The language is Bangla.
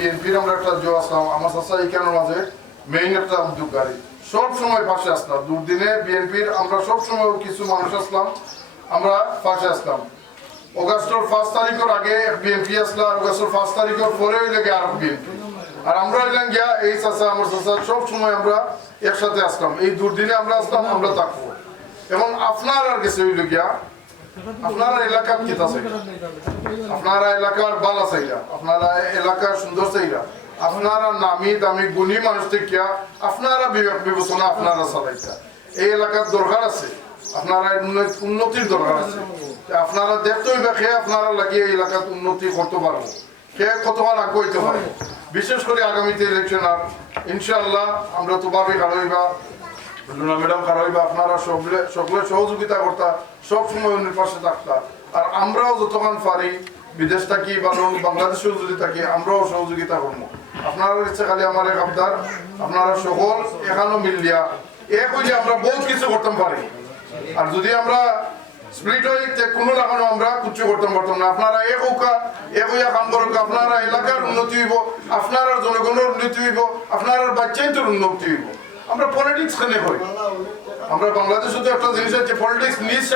বিএনপির আমরা একটা জো আসলাম আমার চাচা এইখানের মাঝে মেইন একটা উদ্যোগকারী সব সময় পাশে আসলাম দুর্দিনে বিএনপির আমরা সব সময় কিছু মানুষ আসলাম আমরা পাশে আসলাম অগাস্টের 1 তারিখের আগে বিএনপি আসলাম অগাস্টের 1 তারিখের পরে লেগে আর বিএনপি আর আমরা হইলাম গিয়া এই চাচা আমার চাচা সব সময় আমরা একসাথে আসলাম এই দুর্দিনে আমরা আসলাম আমরা থাকবো এবং আপনার আর গেছে হইল গিয়া আপনারা এলাকার কিতা চাইরা আপনারা এলাকার বালা চাইরা আপনারা এলাকার সুন্দর চাইরা আপনারা নামি দামি গুণী মানুষ থেকে আপনারা বিবেক বিবেচনা আপনারা চালাইতা এই এলাকার দরকার আছে আপনারা উন্নতির দরকার আছে আপনারা দেখতে হইবে খেয়ে আপনারা লাগিয়ে এই এলাকার উন্নতি করতে পারবো খেয়ে কতবার আগে হইতে পারবো বিশেষ করে আগামীতে ইলেকশন আর ইনশাআল্লাহ আমরা তো ভাবি হারাইবা ম্যাডাম হারাইবা আপনারা সকলে সহযোগিতা করতা সব সময় উন্নতির পাশে থাকতা আর আমরাও যতক্ষণ পারি বিদেশ থাকি বা বাংলাদেশেও যদি থাকি আমরাও সহযোগিতা করবো আপনারা ইচ্ছে খালি আমার এক আবদার আপনারা সকল এখানেও মিলিয়া এক হইলে আমরা বহুত কিছু করতে পারি আর যদি আমরা স্প্লিট হইতে কোনো লাগানো আমরা কিছু করতে পারতাম না আপনারা এক হইয়া কাম করুক আপনারা এলাকার উন্নতি হইব আপনারা জনগণের উন্নতি হইব আপনার বাচ্চাইদের উন্নতি হইব আমরা পলিটিক্স কেন করি আমরা বাংলাদেশে তো একটা জিনিস আছে পলিটিক্স নিজ